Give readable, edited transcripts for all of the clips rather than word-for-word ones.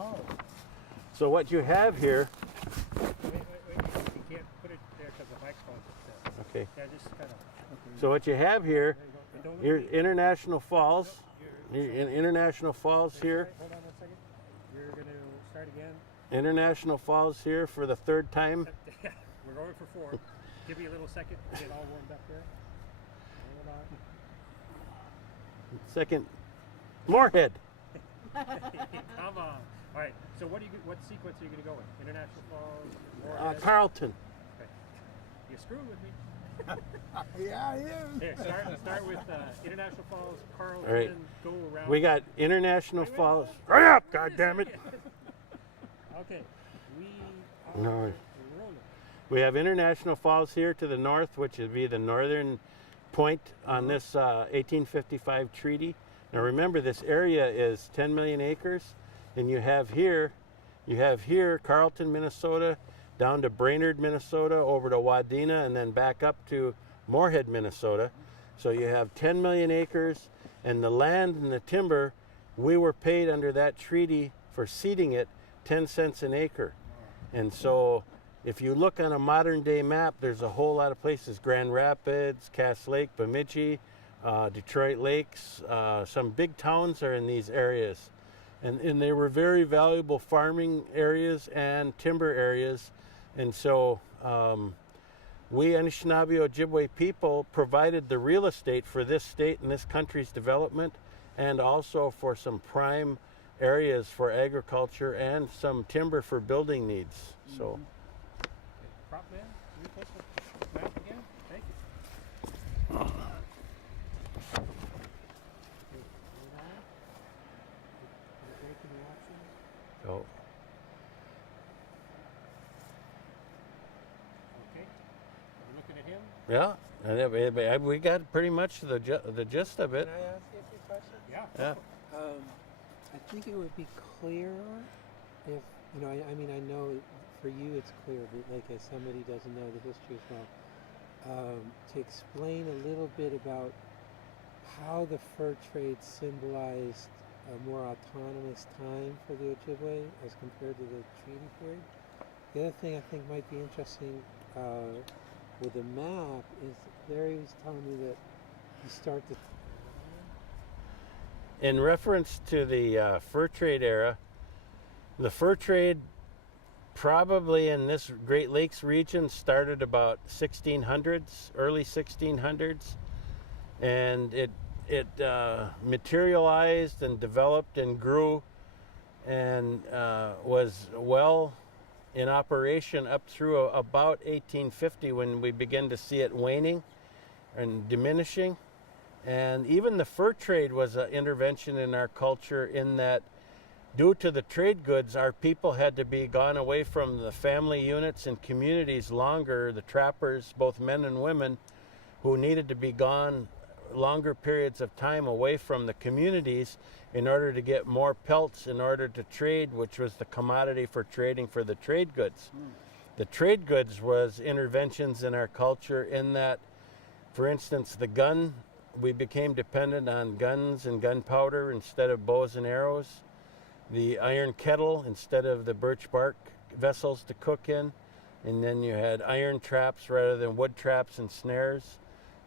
Oh. So what you have here, Wait. You can't put it there because the microphone's upstairs. okay. Yeah, just kind of. So what you have here, There you go. Don't your look at me. International Falls, International Falls here, Hold on 1 second. You're going to start again. International Falls here for the third time. We're going for 4. Give me a little second to get all warmed up there. Hold on. Second, Moorhead. Come on. All right. So what sequence are you going to go with? International Falls, Moorhead? Carlton. Okay. You're screwing with me. Yeah, I am. Here, start with International Falls, Carlton, All right. go around. We got International Falls. Hurry up, goddammit. Okay. We are No. rolling. We have International Falls here to the north, which would be the northern point on this 1855 treaty. Now remember, this area is 10 million acres, and you have here Carlton, Minnesota, down to Brainerd, Minnesota, over to Wadena, and then back up to Moorhead, Minnesota. So you have 10 million acres, and the land and the timber, we were paid under that treaty for seeding it 10 cents an acre. And so if you look on a modern day map, there's a whole lot of places: Grand Rapids, Cass Lake, Bemidji, Detroit Lakes. Some big towns are in these areas. And they were very valuable farming areas and timber areas. And so we Anishinaabe Ojibwe people provided the real estate for this state and this country's development, and also for some prime areas for agriculture and some timber for building needs. So. Okay. Prop man, can you take the map again? Thank you. So Okay. Are we looking at him? yeah, and we got pretty much the gist of it. Can I ask you a few questions? Yeah. Yeah. I think it would be clearer if, I mean, I know for you it's clear, but like as somebody who doesn't know the history as well, to explain a little bit about how the fur trade symbolized a more autonomous time for the Ojibwe as compared to the treaty period. The other thing I think might be interesting with the map is Larry was telling me that you start to... In reference to the fur trade era, the fur trade probably in this Great Lakes region started about 1600s, early 1600s, and it materialized and developed and grew and was well in operation up through about 1850, when we began to see it waning and diminishing. And even the fur trade was an intervention in our culture, in that due to the trade goods, our people had to be gone away from the family units and communities longer, the trappers, both men and women, who needed to be gone longer periods of time away from the communities in order to get more pelts, in order to trade, which was the commodity for trading for the trade goods. The trade goods was interventions in our culture, in that, for instance, the gun, we became dependent on guns and gunpowder instead of bows and arrows. The iron kettle instead of the birch bark vessels to cook in. And then you had iron traps rather than wood traps and snares.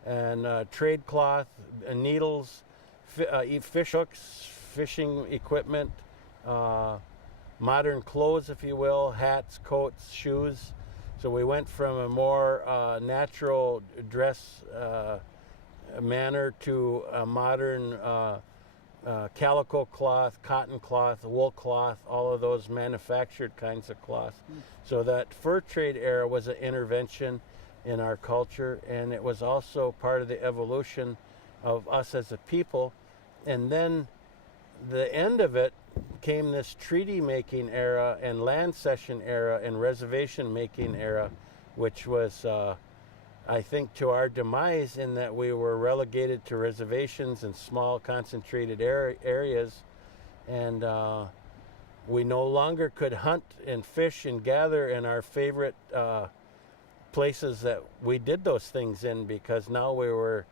And trade cloth, needles, fish hooks, fishing equipment, modern clothes, if you will, hats, coats, shoes. So we went from a more natural dress manner to a modern calico cloth, cotton cloth, wool cloth, all of those manufactured kinds of cloth. So that fur trade era was an intervention in our culture, and it was also part of the evolution of us as a people. And then the end of it came this treaty making era and land cession era and reservation making era, which was I think to our demise, in that we were relegated to reservations and small concentrated areas, and we no longer could hunt and fish and gather in our favorite places that we did those things in, because now we were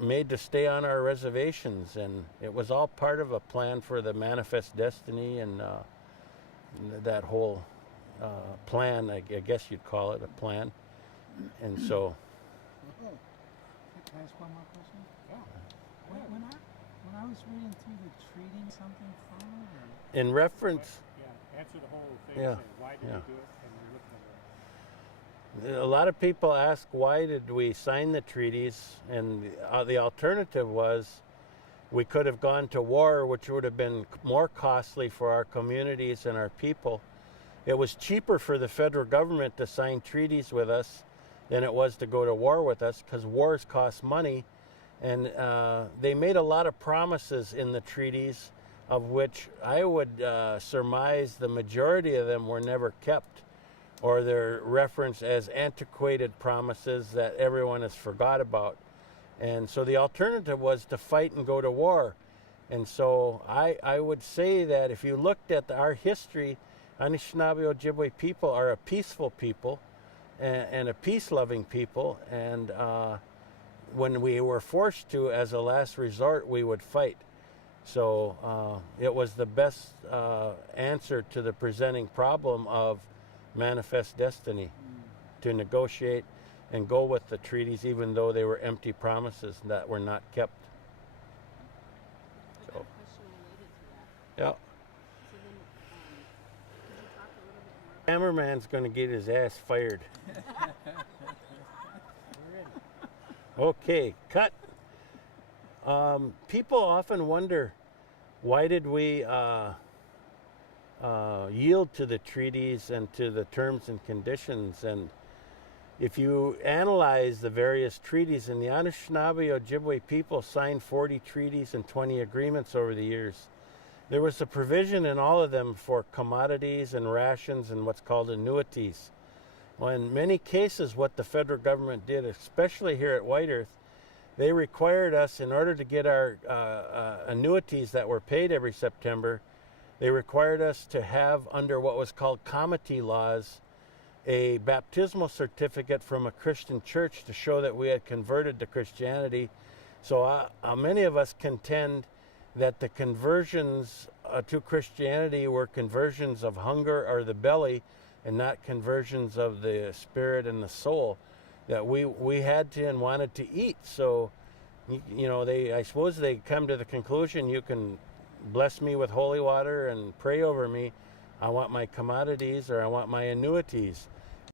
made to stay on our reservations, and it was all part of a plan for the Manifest Destiny and that whole plan, I guess you'd call it a plan. And so, Can I ask one more question? Yeah. When I was reading through the treaty, something followed? in reference, Yeah, answer the whole thing. Yeah, Say, why did yeah. we do it? And we're looking at it. a lot of people ask, why did we sign the treaties? And the alternative was we could have gone to war, which would have been more costly for our communities and our people. It was cheaper for the federal government to sign treaties with us than it was to go to war with us, because wars cost money. And they made a lot of promises in the treaties, of which I would surmise the majority of them were never kept, or they're referenced as antiquated promises that everyone has forgot about. And so the alternative was to fight and go to war. And so I would say that if you looked at our history, Anishinaabe Ojibwe people are a peaceful people and a peace-loving people. And when we were forced to, as a last resort, we would fight. So it was the best answer to the presenting problem of Manifest Destiny, to negotiate and go with the treaties, even though they were empty promises that were not kept. I got a question related to that. Yeah. So then, could you talk a little bit more about Hammerman's going to get his ass fired. We're ready. Okay, cut. People often wonder, why did we yield to the treaties and to the terms and conditions? And if you analyze the various treaties, and the Anishinaabe Ojibwe people signed 40 treaties and 20 agreements over the years, there was a provision in all of them for commodities and rations and what's called annuities. Well, in many cases, what the federal government did, especially here at White Earth, they required us, in order to get our annuities that were paid every September, they required us to have, under what was called comity laws, a baptismal certificate from a Christian church to show that we had converted to Christianity. So many of us contend that the conversions to Christianity were conversions of hunger or the belly, and not conversions of the spirit and the soul, that we had to and wanted to eat. So, I suppose they come to the conclusion, you can bless me with holy water and pray over me, I want my commodities or I want my annuities.